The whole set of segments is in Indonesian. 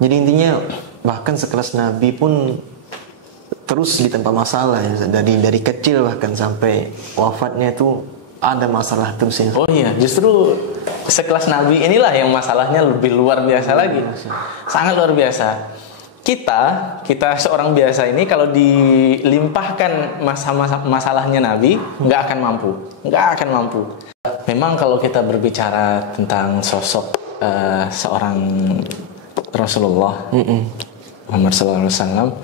Jadi intinya bahkan sekelas Nabi pun terus ditempa masalah ya, dari kecil bahkan sampai wafatnya itu ada masalah terus ya. Oh iya, justru sekelas Nabi inilah yang masalahnya lebih luar biasa lagi. Sangat luar biasa. Kita seorang biasa ini kalau dilimpahkan masalahnya Nabi, nggak akan mampu. Memang kalau kita berbicara tentang sosok seorang Rasulullah Muhammad SAW,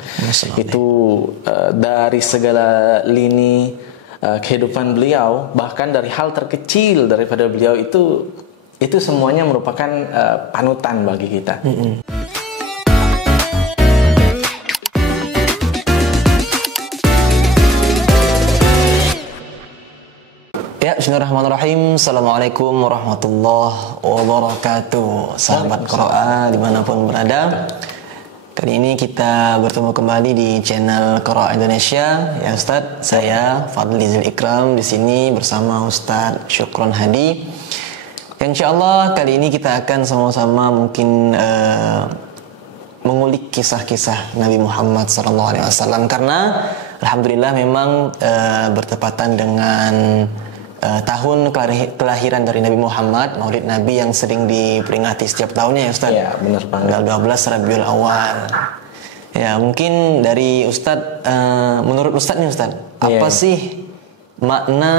itu dari segala lini kehidupan beliau, bahkan dari hal terkecil daripada beliau itu semuanya merupakan panutan bagi kita. Ya, bismillahirrahmanirrahim. Assalamualaikum warahmatullahi wabarakatuh. Sahabat Qiraah dimanapun berada, kali ini kita bertemu kembali di channel Qiraah Indonesia. Ya Ustadz, saya Fadli Zul Ikram di sini bersama Ustadz Syukron Hadi. Insyaallah kali ini kita akan sama-sama mungkin mengulik kisah-kisah Nabi Muhammad SAW, karena alhamdulillah memang bertepatan dengan tahun kelahiran dari Nabi Muhammad, Maulid Nabi yang sering diperingati setiap tahunnya ya Ustaz. Ya, benar banget. Tanggal 12 Rabiul Awal. Ya, mungkin dari Ustaz, menurut Ustaz nih Ustaz, apa sih makna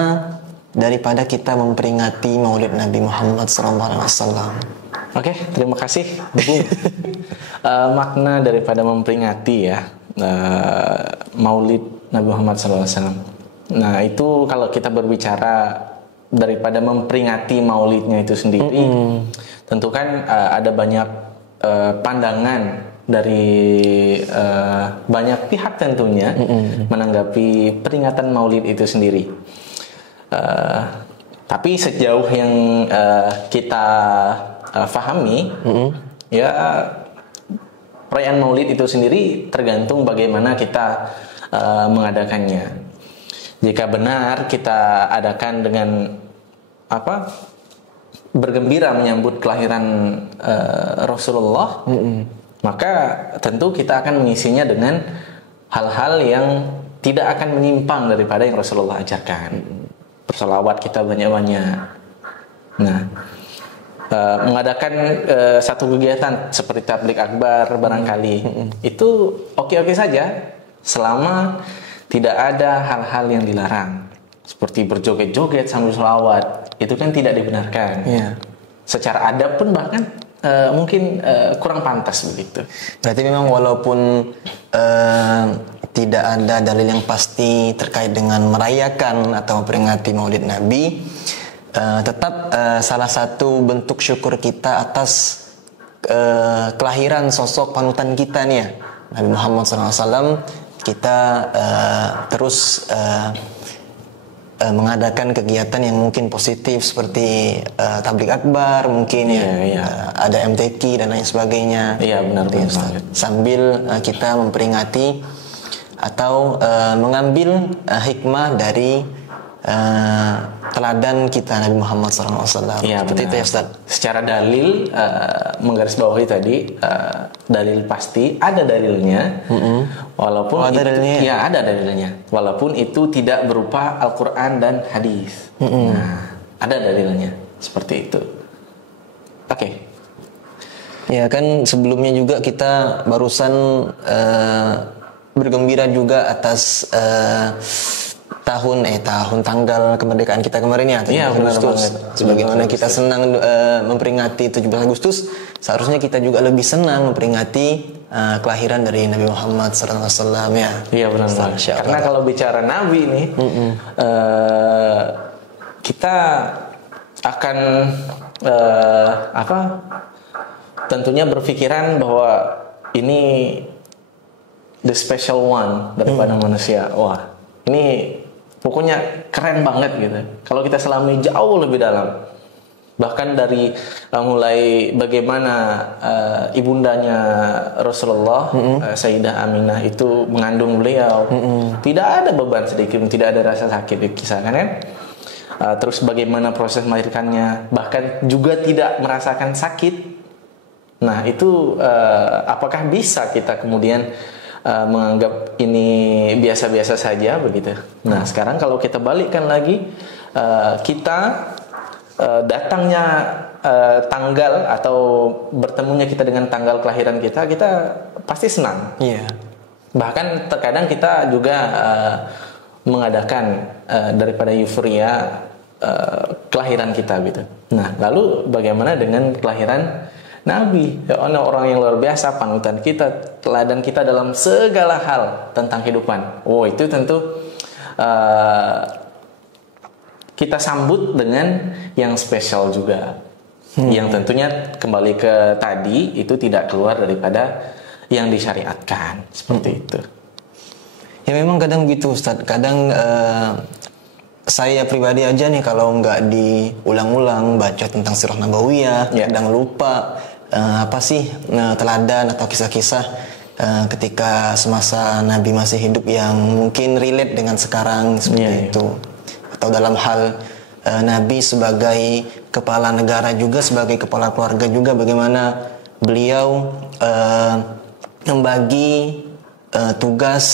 daripada kita memperingati Maulid Nabi Muhammad SAW? Oke, terima kasih Bung. Makna daripada memperingati ya Maulid Nabi Muhammad SAW. Nah, itu kalau kita berbicara daripada memperingati maulidnya itu sendiri, tentu kan ada banyak pandangan dari banyak pihak tentunya menanggapi peringatan maulid itu sendiri. Tapi sejauh yang kita fahami, ya perayaan maulid itu sendiri tergantung bagaimana kita mengadakannya. Jika benar kita adakan dengan bergembira menyambut kelahiran Rasulullah, maka tentu kita akan mengisinya dengan hal-hal yang tidak akan menyimpang daripada yang Rasulullah ajarkan. Bersolawat kita banyak-banyak. Nah, mengadakan satu kegiatan seperti tablik akbar barangkali itu oke-oke saja selama tidak ada hal-hal yang dilarang, seperti berjoget-joget sambil sholawat. Itu kan tidak dibenarkan. Secara adab pun bahkan mungkin kurang pantas begitu. Berarti memang walaupun tidak ada dalil yang pasti terkait dengan merayakan atau memperingati Maulid Nabi, tetap salah satu bentuk syukur kita atas kelahiran sosok panutan kita nih ya, Nabi Muhammad SAW. Kita terus mengadakan kegiatan yang mungkin positif seperti tablik akbar, mungkin ada MTQ dan lain sebagainya. Iya, benar banget. Sambil kita memperingati atau mengambil hikmah dari teladan kita Nabi Muhammad SAW. Iya, seperti itu ya Ustaz. Secara dalil, menggarisbawahi tadi, dalil pasti ada dalilnya, walaupun ada dalilnya. Ya ada dalilnya, walaupun itu tidak berupa Al-Quran dan hadis. Nah, ada dalilnya seperti itu. Oke. Ya kan sebelumnya juga kita barusan bergembira juga atas tanggal kemerdekaan kita kemarin ya, 17 Agustus. Sebagaimana kita senang memperingati 17 Agustus, seharusnya kita juga lebih senang memperingati kelahiran dari Nabi Muhammad SAW ya. Iya, benar banget. Karena kalau bicara Nabi ini, kita akan tentunya berpikiran bahwa ini the special one daripada manusia. Wah, ini pokoknya keren banget gitu. Kalau kita selami jauh lebih dalam, bahkan dari mulai bagaimana ibundanya Rasulullah, Sayyidah Aminah itu mengandung beliau, tidak ada beban sedikit, tidak ada rasa sakit dikisahkan kan. Terus bagaimana proses melahirkannya, bahkan juga tidak merasakan sakit. Nah, itu apakah bisa kita kemudian menganggap ini biasa-biasa saja begitu? Nah, sekarang kalau kita balikkan lagi, kita datangnya tanggal atau bertemunya kita dengan tanggal kelahiran kita pasti senang. Iya. Bahkan terkadang kita juga mengadakan daripada euforia kelahiran kita gitu. Nah, lalu bagaimana dengan kelahiran Nabi? Ya, orang yang luar biasa, panutan kita, teladan kita dalam segala hal tentang kehidupan. Oh, itu tentu kita sambut dengan yang spesial juga. Yang tentunya kembali ke tadi, itu tidak keluar daripada yang disyariatkan. Seperti itu. Ya memang kadang gitu Ustaz. Kadang saya pribadi aja nih kalau nggak diulang-ulang baca tentang sirah nabawiyah, kadang lupa apa sih teladan atau kisah-kisah ketika semasa Nabi masih hidup yang mungkin relate dengan sekarang seperti itu. Atau dalam hal Nabi sebagai kepala negara juga, sebagai kepala keluarga juga, bagaimana beliau membagi tugas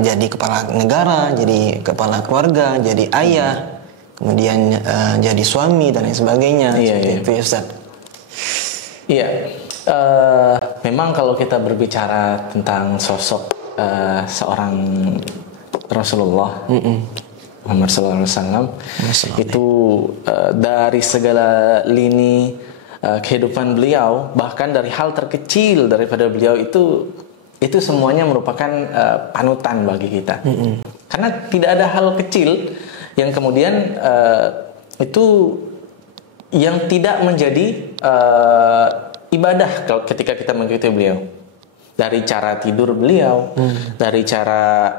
jadi kepala negara, jadi kepala keluarga, jadi ayah, kemudian jadi suami dan lain sebagainya. Itu ya Ustaz. Iya, memang kalau kita berbicara tentang sosok seorang Rasulullah Muhammad SAW, itu dari segala lini kehidupan beliau, bahkan dari hal terkecil daripada beliau itu semuanya merupakan panutan bagi kita. Karena tidak ada hal kecil yang kemudian itu yang tidak menjadi ibadah kalau ketika kita mengikuti beliau. Dari cara tidur beliau, dari cara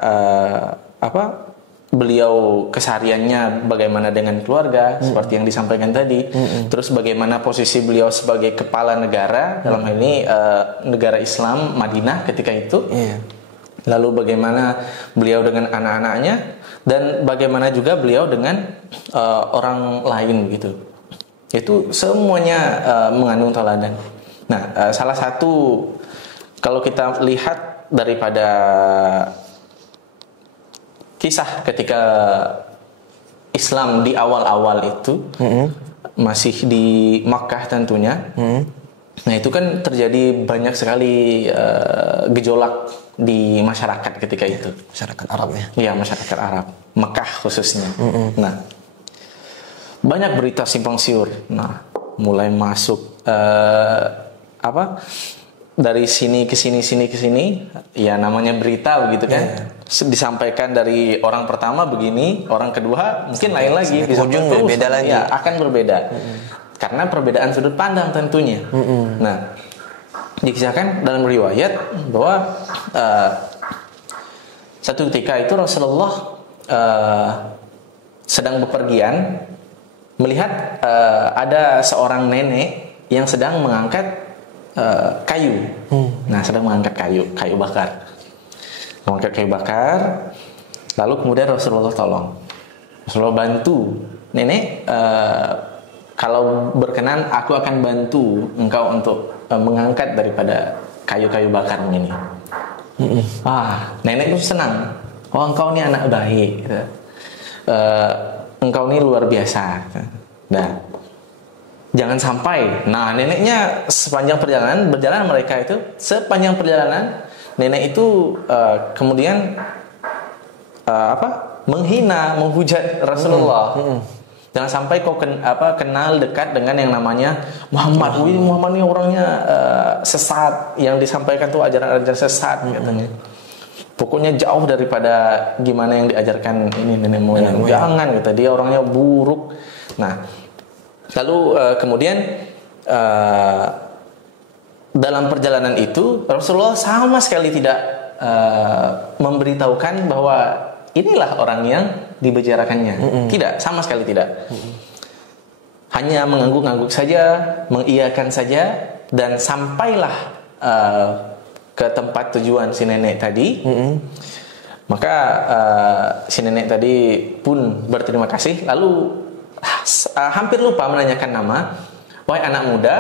beliau kesehariannya bagaimana dengan keluarga, seperti yang disampaikan tadi. Terus bagaimana posisi beliau sebagai kepala negara, dalam hal ini negara Islam Madinah ketika itu. Lalu bagaimana beliau dengan anak-anaknya, dan bagaimana juga beliau dengan orang lain gitu. Itu semuanya mengandung teladan. Nah, salah satu kalau kita lihat daripada kisah ketika Islam di awal-awal itu masih di Makkah tentunya. Nah, itu kan terjadi banyak sekali gejolak di masyarakat ketika itu. Masyarakat Arab ya? Iya, masyarakat Arab, Makkah khususnya. Nah, banyak berita simpang siur. Nah, mulai masuk dari sini ke sini, ya namanya berita begitu kan. Disampaikan dari orang pertama begini, orang kedua mungkin lain lagi, bisa ujungnya beda lagi. Ya, akan berbeda. Karena perbedaan sudut pandang tentunya. Nah, dikisahkan dalam riwayat bahwa satu ketika itu Rasulullah sedang bepergian, melihat ada seorang nenek yang sedang mengangkat kayu. Nah, sedang mengangkat kayu bakar. Mengangkat kayu bakar. Lalu kemudian Rasulullah tolong. Rasulullah bantu. Nenek, kalau berkenan aku akan bantu engkau untuk mengangkat daripada kayu-kayu bakar ini. Nenek itu senang. Oh, engkau ini anak baik. Engkau ini luar biasa. Nah, jangan sampai. Nah, neneknya sepanjang perjalanan mereka itu, sepanjang perjalanan nenek itu kemudian menghina, menghujat Rasulullah. Jangan sampai kau kenal dekat dengan yang namanya Muhammad. Muhammad ini orangnya sesat, yang disampaikan tuh ajaran-ajaran sesat katanya. Pokoknya jauh daripada gimana yang diajarkan ini nenek moyang. Jangan, kata dia, orangnya buruk. Nah, lalu kemudian dalam perjalanan itu Rasulullah sama sekali tidak memberitahukan bahwa inilah orang yang dibicarakannya. Tidak, sama sekali tidak. Hanya mengangguk-angguk saja, mengiyakan saja, dan sampailah ke tempat tujuan si nenek tadi. Maka si nenek tadi pun berterima kasih. Lalu hampir lupa menanyakan nama. Wahai anak muda,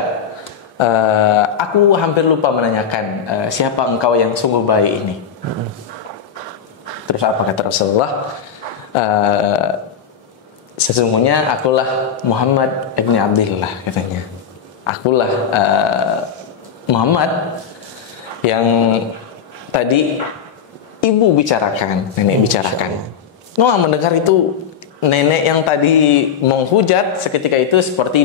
aku hampir lupa menanyakan siapa engkau yang sungguh baik ini. Terus apa kata Rasulullah? Sesungguhnya akulah Muhammad ibn Abdillah, katanya. Akulah Muhammad yang tadi ibu bicarakan, nenek bicarakan. Noah mendengar itu, nenek yang tadi menghujat seketika itu seperti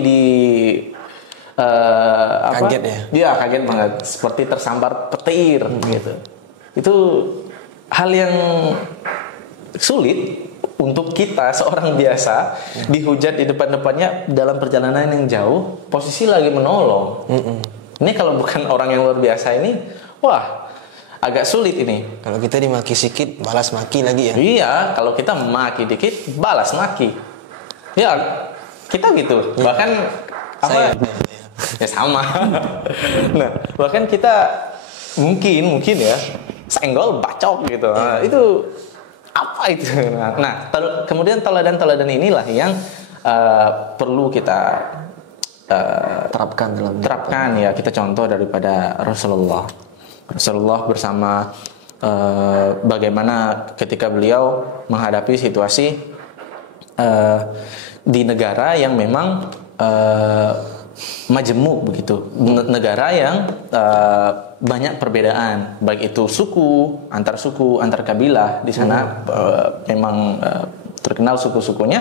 kaget ya? Iya, kaget banget, seperti tersambar petir gitu. Itu hal yang sulit untuk kita seorang biasa dihujat di depan-depannya dalam perjalanan yang jauh, posisi lagi menolong. Ini kalau bukan orang yang luar biasa ini, wah, agak sulit ini. Kalau kita dimaki sedikit, balas maki lagi ya. Iya, kalau kita maki dikit, balas maki. Ya, kita gitu. Bahkan Saya, ya sama. Nah, bahkan kita mungkin ya senggol bacok gitu. Nah, itu apa itu? Nah, kemudian teladan-teladan inilah yang perlu kita terapkan ya. Kita contoh daripada Rasulullah bersama bagaimana ketika beliau menghadapi situasi di negara yang memang majemuk begitu, negara yang banyak perbedaan, baik itu suku, antar kabilah di sana memang terkenal suku-sukunya.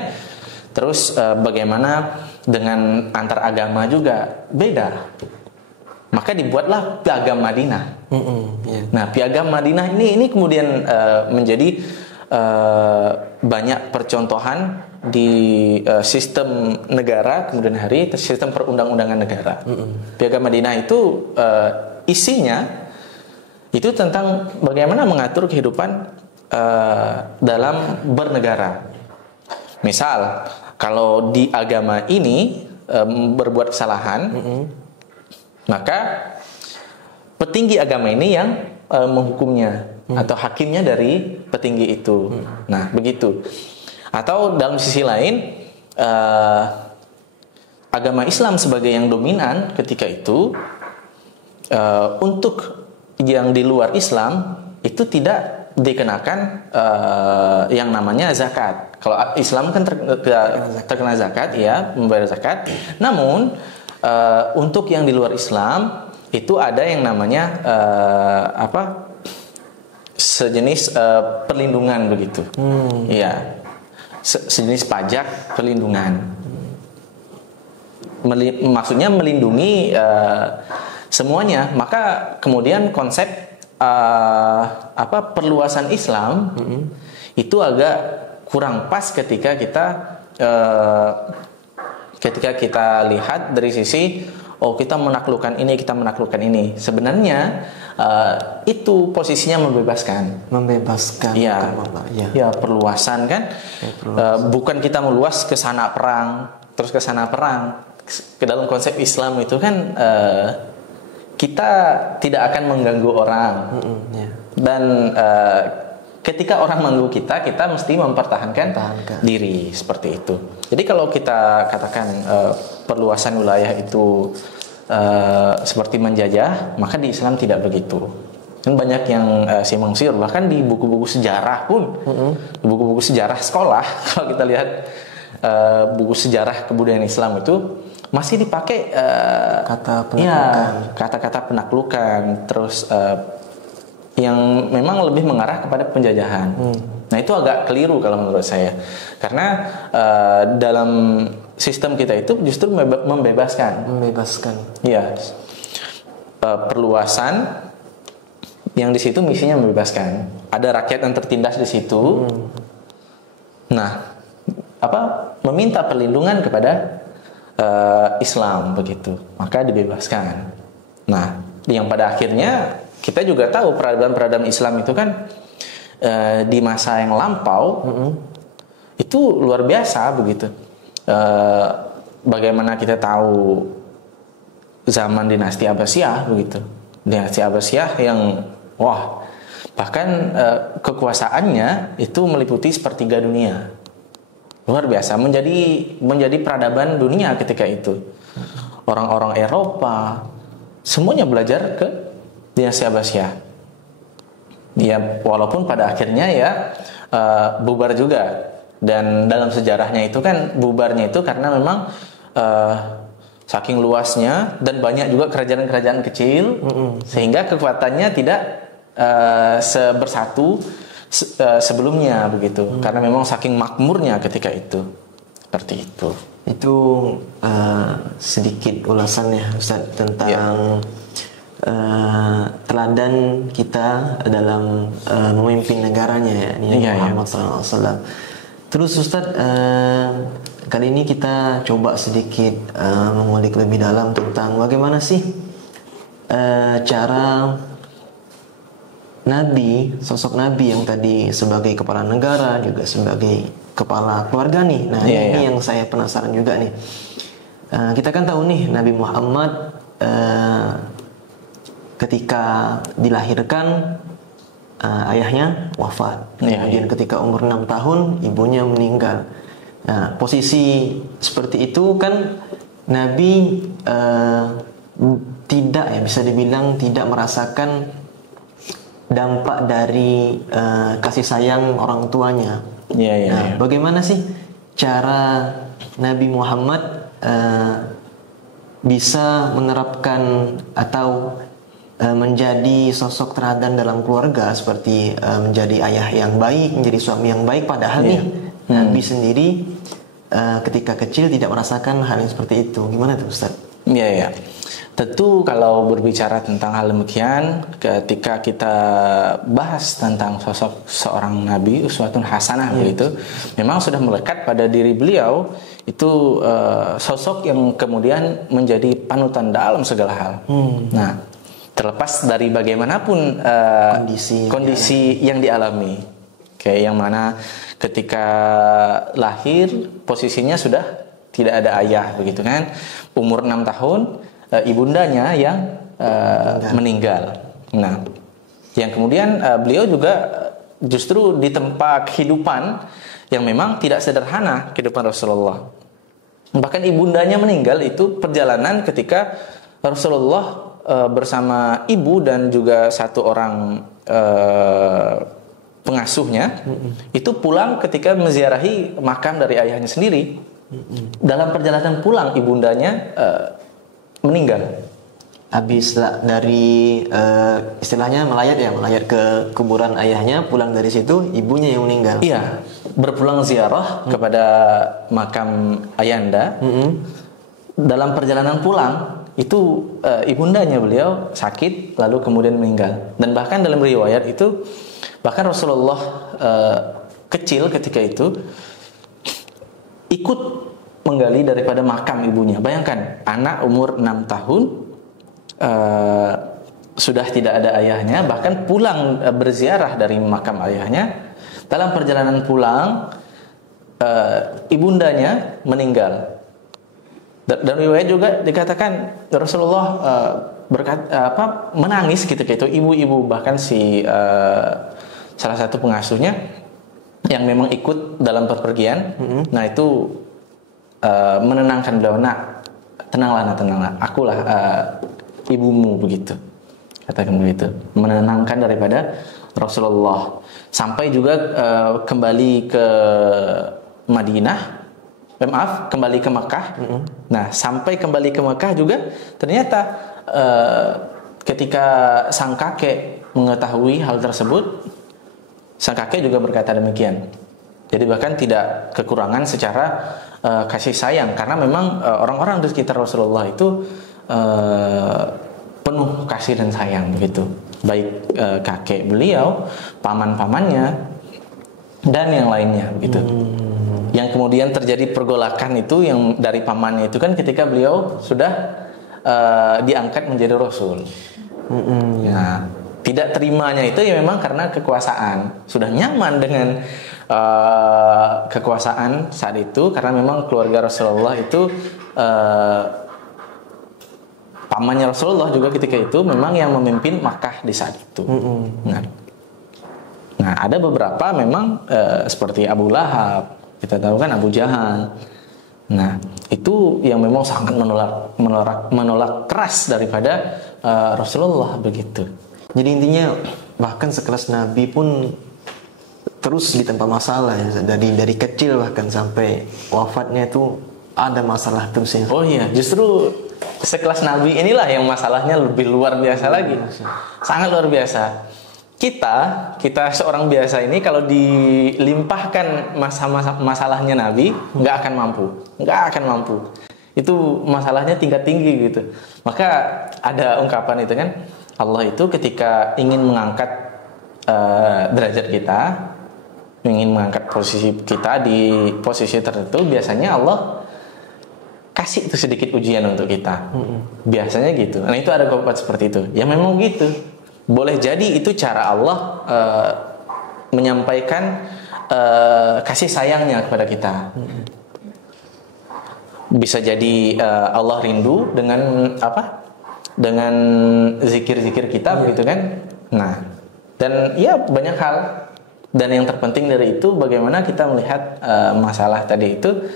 Terus bagaimana dengan antar agama juga beda. Maka dibuatlah Piagam Madinah. Nah, Piagam Madinah ini kemudian menjadi banyak percontohan di sistem negara kemudian hari, sistem perundang-undangan negara. Piagam Madinah itu isinya itu tentang bagaimana mengatur kehidupan dalam bernegara. Misal, kalau di agama ini berbuat kesalahan, maka petinggi agama ini yang menghukumnya atau hakimnya dari petinggi itu. Nah, begitu. Atau dalam sisi lain, agama Islam sebagai yang dominan ketika itu, untuk yang di luar Islam itu tidak dikenakan yang namanya zakat. Kalau Islam kan terkena zakat, ya, membayar zakat. Namun untuk yang di luar Islam itu ada yang namanya sejenis perlindungan begitu. Iya. Sejenis pajak perlindungan. Maksudnya melindungi semuanya. Maka kemudian konsep perluasan Islam itu agak kurang pas ketika kita lihat dari sisi kita menaklukkan ini. Sebenarnya itu posisinya membebaskan. Ya, ya, perluasan kan. Bukan kita meluas ke sana perang, terus ke sana perang. Ke dalam konsep Islam itu kan kita tidak akan mengganggu orang. Dan ketika orang mengganggu kita mesti mempertahankan diri, seperti itu. Jadi kalau kita katakan perluasan wilayah itu seperti menjajah, maka di Islam tidak begitu. Dan banyak yang simpang siur, bahkan di buku-buku sejarah pun, buku-buku sejarah sekolah, kalau kita lihat buku sejarah kebudayaan Islam itu masih dipakai kata-kata penaklukan, terus yang memang lebih mengarah kepada penjajahan. Nah, itu agak keliru kalau menurut saya, karena dalam sistem kita itu justru membebaskan. Iya, perluasan yang di situ misinya membebaskan. Ada rakyat yang tertindas di situ. Nah, meminta perlindungan kepada Islam begitu, maka dibebaskan. Nah, yang pada akhirnya kita juga tahu peradaban Islam itu kan di masa yang lampau itu luar biasa begitu. Bagaimana kita tahu zaman dinasti Abbasiyah begitu, dinasti Abbasiyah yang bahkan kekuasaannya itu meliputi sepertiga dunia. Luar biasa, menjadi peradaban dunia ketika itu. Orang-orang Eropa, semuanya belajar ke dinasti Abbasiyah. Ya, walaupun pada akhirnya ya bubar juga. Dan dalam sejarahnya itu kan bubarnya itu karena memang saking luasnya dan banyak juga kerajaan-kerajaan kecil, sehingga kekuatannya tidak sebersatu sebelumnya begitu. Karena memang saking makmurnya ketika itu. Seperti itu. Itu sedikit ulasannya Ustaz tentang teladan kita dalam memimpin negaranya ya, Nabi Muhammad SAW. Terus Ustaz, kali ini kita coba sedikit mengulik lebih dalam tentang bagaimana sih cara Nabi, sosok Nabi yang tadi sebagai kepala negara juga sebagai kepala keluarga nih. Nah ini yang saya penasaran juga nih. Kita kan tahu nih Nabi Muhammad ketika dilahirkan ayahnya wafat. Kemudian ketika umur 6 tahun ibunya meninggal. Nah, posisi seperti itu kan Nabi tidak ya, bisa dibilang tidak merasakan dampak dari kasih sayang orang tuanya. Bagaimana sih cara Nabi Muhammad bisa menerapkan atau menjadi sosok teladan dalam keluarga, seperti menjadi ayah yang baik, menjadi suami yang baik, padahal nih Nabi sendiri ketika kecil tidak merasakan hal yang seperti itu. Gimana tuh Ustaz? Iya. Tentu kalau berbicara tentang hal demikian, ketika kita bahas tentang sosok seorang Nabi uswatun hasanah begitu, memang sudah melekat pada diri beliau itu sosok yang kemudian menjadi panutan dalam segala hal. Nah, terlepas dari bagaimanapun kondisi yang dialami, kayak yang mana ketika lahir posisinya sudah tidak ada ayah begitu kan, umur 6 tahun ibundanya yang meninggal. Nah, yang kemudian beliau juga justru ditempa kehidupan yang memang tidak sederhana, kehidupan Rasulullah. Bahkan ibundanya meninggal itu perjalanan ketika Rasulullah bersama ibu dan juga satu orang pengasuhnya itu pulang ketika menziarahi makam dari ayahnya sendiri. Dalam perjalanan pulang ibundanya meninggal. Habis dari istilahnya melayat ke kuburan ayahnya, pulang dari situ ibunya yang meninggal. Iya, berpulang ziarah kepada makam ayanda. Dalam perjalanan pulang itu ibundanya beliau sakit lalu kemudian meninggal. Dan bahkan dalam riwayat itu bahkan Rasulullah kecil ketika itu ikut menggali daripada makam ibunya. Bayangkan anak umur 6 tahun sudah tidak ada ayahnya, bahkan pulang berziarah dari makam ayahnya. Dalam perjalanan pulang ibundanya meninggal. Dan riwayat juga dikatakan Rasulullah menangis ketika itu, ibu-ibu bahkan si salah satu pengasuhnya yang memang ikut dalam perpergian. Nah itu menenangkan beliau, nak tenanglah, akulah ibumu, begitu katakan begitu, menenangkan daripada Rasulullah. Sampai juga kembali ke Madinah, kembali ke Makkah. Nah, sampai kembali ke Makkah juga ternyata ketika sang kakek mengetahui hal tersebut, sang kakek juga berkata demikian. Jadi bahkan tidak kekurangan secara kasih sayang, karena memang orang-orang di sekitar Rasulullah itu penuh kasih dan sayang begitu. Baik kakek beliau, paman-pamannya, dan yang lainnya begitu. Yang kemudian terjadi pergolakan itu yang dari pamannya itu kan ketika beliau sudah diangkat menjadi rasul. Nah, tidak terimanya itu ya memang karena kekuasaan. Sudah nyaman dengan kekuasaan saat itu, karena memang keluarga Rasulullah itu pamannya Rasulullah juga ketika itu memang yang memimpin Makkah di saat itu. Nah, ada beberapa memang seperti Abu Lahab, kita tahu kan, Abu Jahal, Nah, itu yang memang sangat menolak keras daripada Rasulullah begitu. Jadi intinya bahkan sekelas Nabi pun terus ditempa masalah ya. Dari kecil bahkan sampai wafatnya itu ada masalah terus ya. Oh iya, justru sekelas Nabi inilah yang masalahnya lebih luar biasa lagi. Sangat luar biasa. Kita seorang biasa ini kalau dilimpahkan masalahnya Nabi, nggak akan mampu. Itu masalahnya tingkat tinggi gitu. Maka ada ungkapan itu kan, Allah itu ketika ingin mengangkat derajat kita, ingin mengangkat posisi kita di posisi tertentu, biasanya Allah kasih itu sedikit ujian untuk kita. Biasanya gitu. Nah, itu ada ungkapan seperti itu. Ya memang gitu. Boleh jadi itu cara Allah menyampaikan kasih sayangnya kepada kita. Bisa jadi Allah rindu dengan apa? Dengan zikir-zikir kita begitu kan? Nah, dan ya banyak hal. Dan yang terpenting dari itu bagaimana kita melihat masalah tadi itu,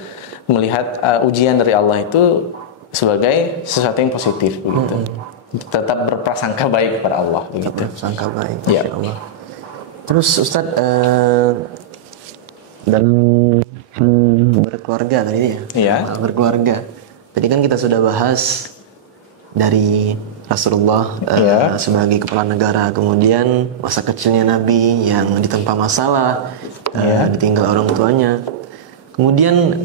melihat ujian dari Allah itu sebagai sesuatu yang positif begitu. Tetap berprasangka baik kepada Allah begitu. Berprasangka baik, ya. Allah. Terus Ustadz dalam berkeluarga tadi ya. Iya. Berkeluarga. Tadi kan kita sudah bahas dari Rasulullah sebagai kepala negara, kemudian masa kecilnya Nabi yang ditempa masalah, ditinggal orang tuanya. Kemudian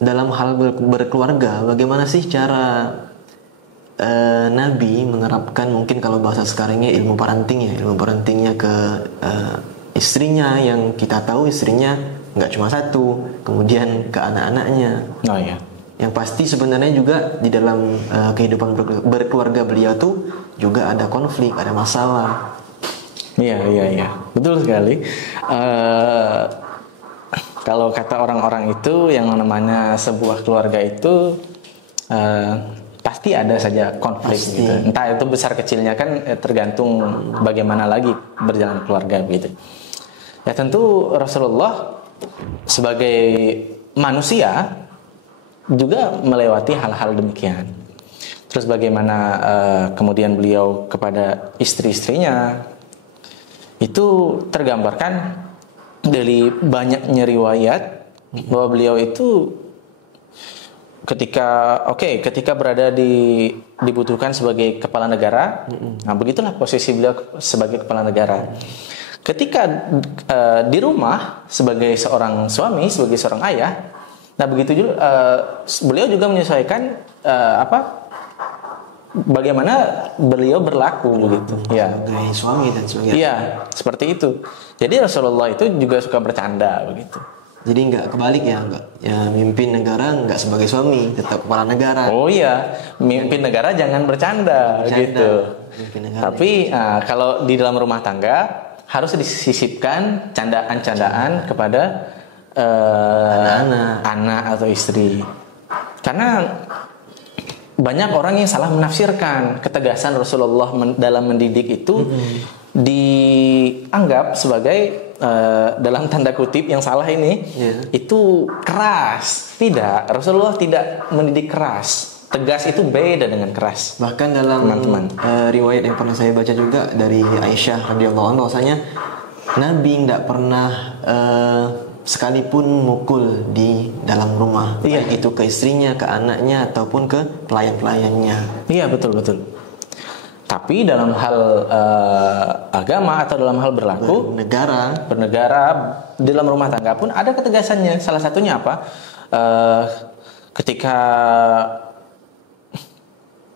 dalam hal berkeluarga, bagaimana sih cara Nabi menerapkan, mungkin kalau bahasa sekarangnya ilmu parentingnya ke istrinya, yang kita tahu istrinya nggak cuma satu, kemudian ke anak-anaknya. Oh iya. Yang pasti sebenarnya juga di dalam kehidupan berkeluarga beliau tuh juga ada konflik, ada masalah. Iya, betul sekali. Kalau kata orang-orang itu yang namanya sebuah keluarga itu pasti ada saja konflik gitu. Entah itu besar kecilnya kan tergantung bagaimana lagi berjalan keluarga begitu. Ya tentu Rasulullah sebagai manusia juga melewati hal-hal demikian. Terus bagaimana kemudian beliau kepada istri-istrinya itu tergambarkan dari banyaknya riwayat bahwa beliau itu ketika berada dibutuhkan sebagai kepala negara, nah begitulah posisi beliau sebagai kepala negara. Ketika di rumah sebagai seorang suami, sebagai seorang ayah, nah begitu juga beliau juga menyesuaikan bagaimana beliau berlaku begitu. Ya. Sebagai suami dan sebagai iya, seperti itu. Jadi Rasulullah itu juga suka bercanda begitu. Jadi nggak kebalik ya, mimpin negara nggak sebagai suami, tetap kepala negara. Oh iya, mimpin negara jangan bercanda gitu. Tapi kalau di dalam rumah tangga harus disisipkan candaan-candaan kepada anak atau istri. Karena banyak orang yang salah menafsirkan ketegasan Rasulullah dalam mendidik itu dianggap sebagai dalam tanda kutip yang salah ini itu keras. Tidak, Rasulullah tidak mendidik keras. Tegas itu beda dengan keras. Bahkan dalam riwayat yang pernah saya baca juga dari Aisyah radhiyallahu anha, bahwasanya Nabi tidak pernah sekalipun mukul di dalam rumah, baik itu ke istrinya, ke anaknya ataupun ke pelayan-pelayannya. Iya, betul. Tapi dalam hal agama atau dalam hal bernegara di dalam rumah tangga pun ada ketegasannya. Salah satunya apa? Ketika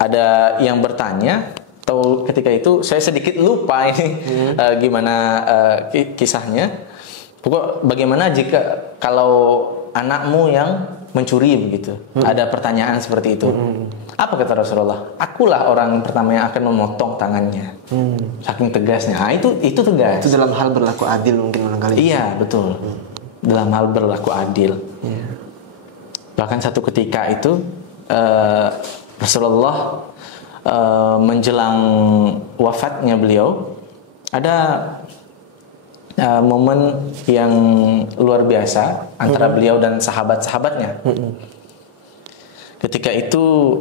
ada yang bertanya, atau ketika itu saya sedikit lupa ini gimana kisahnya. Pokok bagaimana jika kalau anakmu yang mencuri begitu? Ada pertanyaan seperti itu. Apa kata Rasulullah? Akulah orang pertama yang akan memotong tangannya. Saking tegasnya. Nah, itu tegas. Itu dalam hal berlaku adil mungkin barangkali. Iya, betul. Dalam hal berlaku adil. Bahkan satu ketika itu Rasulullah menjelang wafatnya beliau, ada momen yang luar biasa antara beliau dan sahabat-sahabatnya. Ketika itu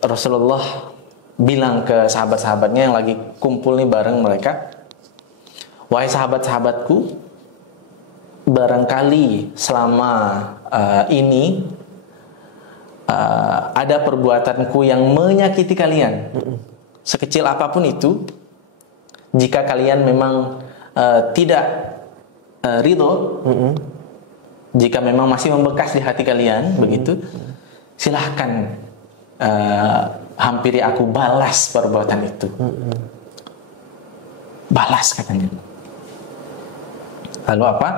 Rasulullah bilang ke sahabat-sahabatnya yang lagi kumpul nih bareng mereka, wahai sahabat-sahabatku, barangkali selama ini ada perbuatanku yang menyakiti kalian, sekecil apapun itu, jika kalian memang tidak ridho, jika memang masih membekas di hati kalian, begitu, silahkan hampiri aku, balas perbuatan itu. Balas, katanya. Lalu apa?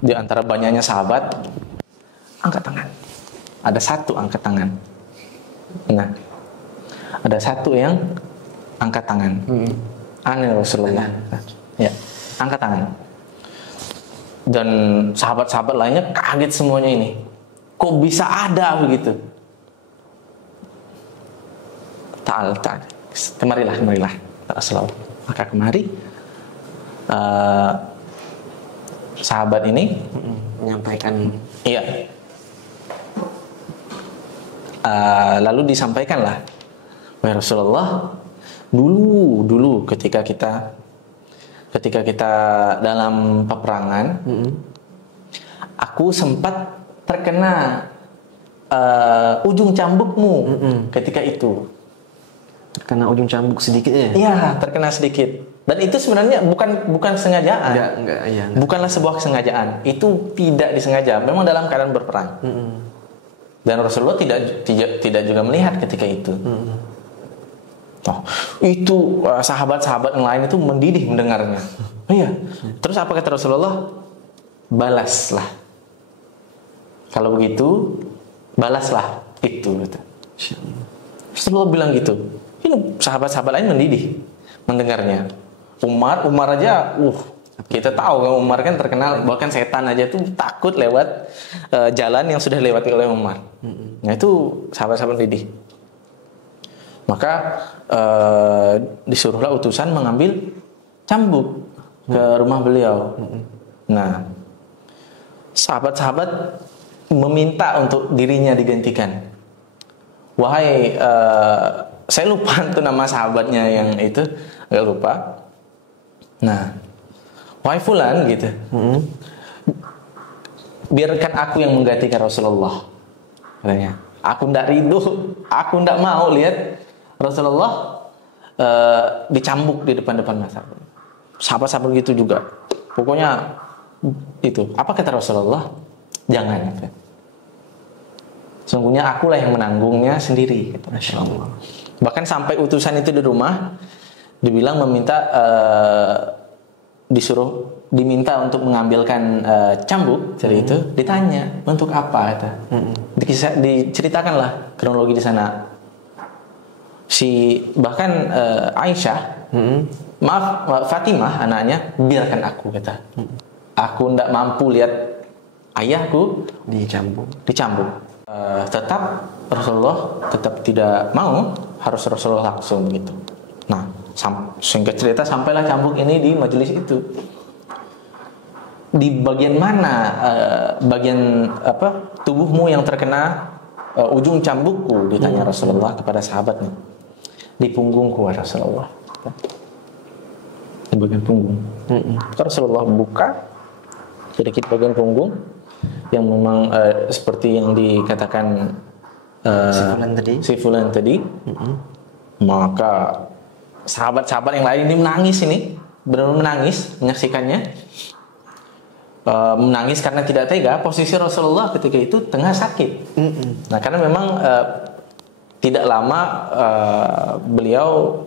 Di antara banyaknya sahabat, angkat tangan. Ada satu angkat tangan. Nah, ada satu yang angkat tangan. Aneh Rasulullah. Ya, angkat tangan. Dan sahabat-sahabat lainnya kaget semuanya ini. Kok bisa ada begitu? Ta'al. Kemarilah. Rasulullah. Maka kemari. Sahabat ini menyampaikan. Iya. Lalu disampaikanlah, wahai Rasulullah, dulu ketika kita dalam peperangan, aku sempat terkena ujung cambukmu ketika itu. Terkena ujung cambuk sedikit ya? Iya, terkena sedikit. Dan itu sebenarnya bukan kesengajaan. Enggak. Bukanlah sebuah kesengajaan. Itu tidak disengaja. Memang dalam keadaan berperang. Dan Rasulullah tidak juga melihat ketika itu. Oh, itu sahabat-sahabat yang lain itu mendidih mendengarnya. Iya. Terus apa kata Rasulullah? Balaslah. Kalau begitu, balaslah itu. Rasulullah bilang gitu. Ini sahabat-sahabat lain mendidih mendengarnya. Umar aja, kita tahu kan Umar kan terkenal, bahkan setan aja tuh takut lewat jalan yang sudah dilewati oleh Umar. Nah itu sahabat-sahabat mendidih. Maka disuruhlah utusan mengambil cambuk ke rumah beliau. Nah, sahabat-sahabat meminta untuk dirinya digantikan. Wahai, saya lupa tuh nama sahabatnya yang itu, agak lupa. Nah, wahai fulan gitu, biarkan aku yang menggantikan Rasulullah, katanya. Aku ndak ridho, aku ndak mau lihat Rasulullah dicambuk di depan masa. Sahabat-sahabat gitu juga. Pokoknya itu. Apa kata Rasulullah? Jangan. Sungguhnya akulah yang menanggungnya sendiri. Masya Allah. Bahkan sampai utusan itu di rumah, dibilang diminta untuk mengambilkan cambuk dari itu, ditanya untuk apa kata. Diceritakanlah kronologi di sana. Bahkan Aisyah, Fatimah anaknya, biarkan aku kata. Aku tidak mampu lihat ayahku dicambuk. Tetap Rasulullah tetap tidak mau, harus Rasulullah langsung begitu. Nah, singkat cerita sampailah cambuk ini di majelis itu. Di bagian mana bagian tubuhmu yang terkena ujung cambukku, ditanya Rasulullah kepada sahabatnya. Di punggungku Rasulullah. Di bagian punggung. Rasulullah buka sedikit bagian punggung yang memang seperti yang dikatakan si fulan tadi. Maka sahabat-sahabat yang lain ini menangis, benar-benar menangis menyaksikannya. Menangis karena tidak tega. Posisi Rasulullah ketika itu tengah sakit. Nah, karena memang tidak lama beliau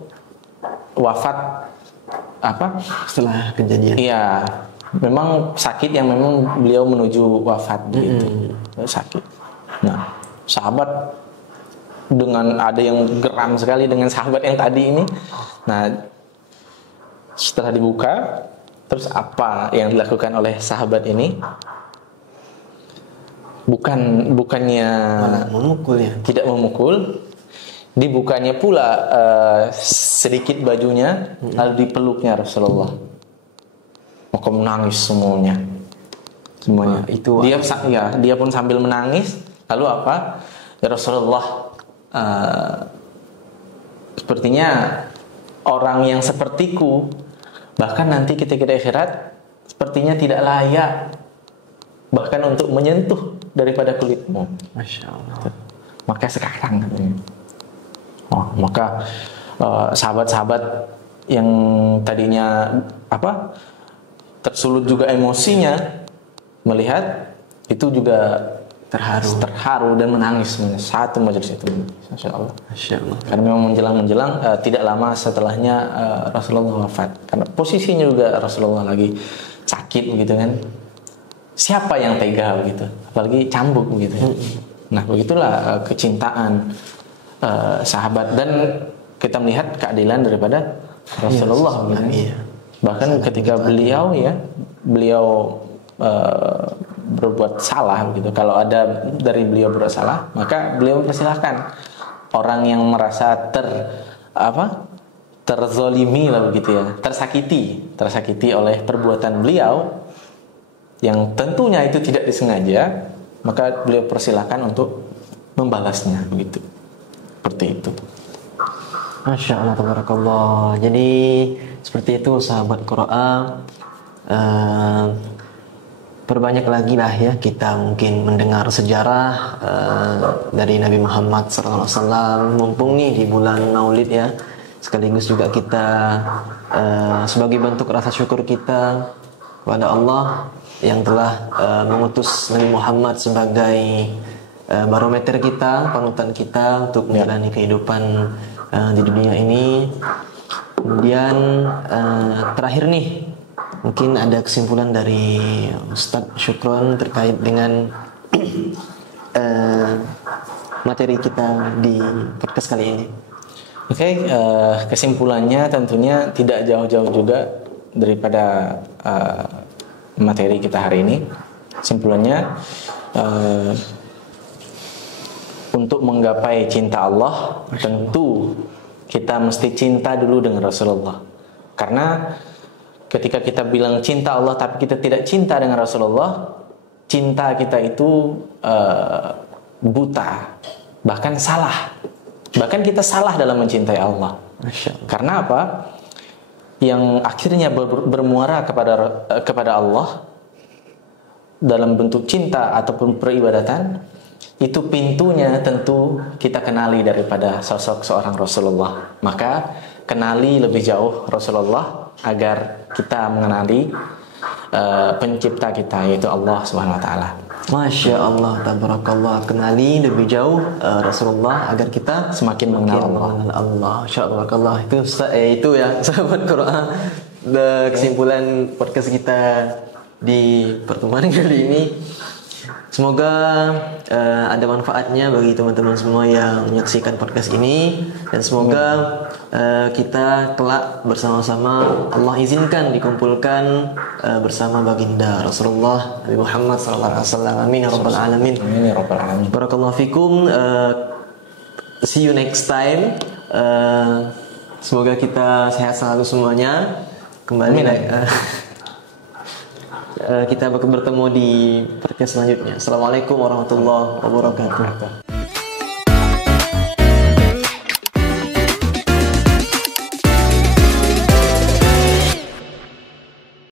wafat setelah kejadian. Iya, memang sakit yang memang beliau menuju wafat gitu. Sakit. Nah, sahabat dengan ada yang geram sekali dengan sahabat yang tadi ini. Nah, setelah dibuka, terus apa yang dilakukan oleh sahabat ini? Bukannya memukul ya? Tidak memukul, dibukanya pula sedikit bajunya, lalu dipeluknya Rasulullah. Maka menangis semuanya. Itu Dia pun sambil menangis. Lalu apa? Ya Rasulullah, sepertinya orang yang sepertiku, bahkan nanti ketika di akhirat, sepertinya tidak layak bahkan untuk menyentuh daripada kulitmu. Masya Allah. Maka sekarang, maka sahabat-sahabat yang tadinya tersulut juga emosinya melihat itu juga terharu dan menangis satu majelis itu. Masya Allah. Karena memang menjelang tidak lama setelahnya Rasulullah wafat. Karena posisinya juga Rasulullah lagi sakit begitu kan. Siapa yang tega begitu? Apalagi cambuk begitu. Nah, begitulah kecintaan sahabat, dan kita melihat keadilan daripada Rasulullah gitu. Bahkan ketika beliau berbuat salah begitu, kalau ada dari beliau berbuat salah, maka beliau mempersilahkan orang yang merasa terzolimi lah begitu ya, tersakiti oleh perbuatan beliau yang tentunya itu tidak disengaja, maka beliau persilahkan untuk membalasnya begitu. Seperti itu. Masya Allah, tabarakallah. Jadi seperti itu sahabat Qur'an. Perbanyak lagi lah ya kita mungkin mendengar sejarah dari Nabi Muhammad SAW. Mumpung nih di bulan Maulid ya, sekaligus juga kita sebagai bentuk rasa syukur kita kepada Allah yang telah mengutus Nabi Muhammad sebagai barometer kita, panutan kita untuk menjalani kehidupan di dunia ini. Kemudian terakhir nih, mungkin ada kesimpulan dari Ustadz Syukron terkait dengan materi kita di podcast kali ini. Oke, kesimpulannya tentunya tidak jauh-jauh juga daripada materi kita hari ini. Kesimpulannya, untuk menggapai cinta Allah, tentu kita mesti cinta dulu dengan Rasulullah. Karena ketika kita bilang cinta Allah tapi kita tidak cinta dengan Rasulullah, cinta kita itu buta, bahkan salah. Bahkan kita salah dalam mencintai Allah. Karena apa? Yang akhirnya bermuara kepada Allah dalam bentuk cinta ataupun peribadatan, itu pintunya tentu kita kenali daripada sosok seorang Rasulullah. Maka kenali lebih jauh Rasulullah agar kita mengenali pencipta kita, yaitu Allah Subhanahu wa taala. Masya Allah, tabarakallah. Kenali lebih jauh Rasulullah agar kita semakin mengenal Allah. Masya Allah. Itu ya sahabat Quran. Kesimpulan podcast kita di pertemuan kali ini. Semoga ada manfaatnya bagi teman-teman semua yang menyaksikan podcast ini, dan semoga kita kelak bersama-sama Allah izinkan dikumpulkan bersama baginda Rasulullah Nabi Muhammad SAW. Amin ya rabbal alamin. Amin ya rabbal alamin. Barakallahu fikum. See you next time. Semoga kita sehat selalu semuanya. Kembali kita bertemu di podcast selanjutnya. Assalamualaikum warahmatullahi wabarakatuh.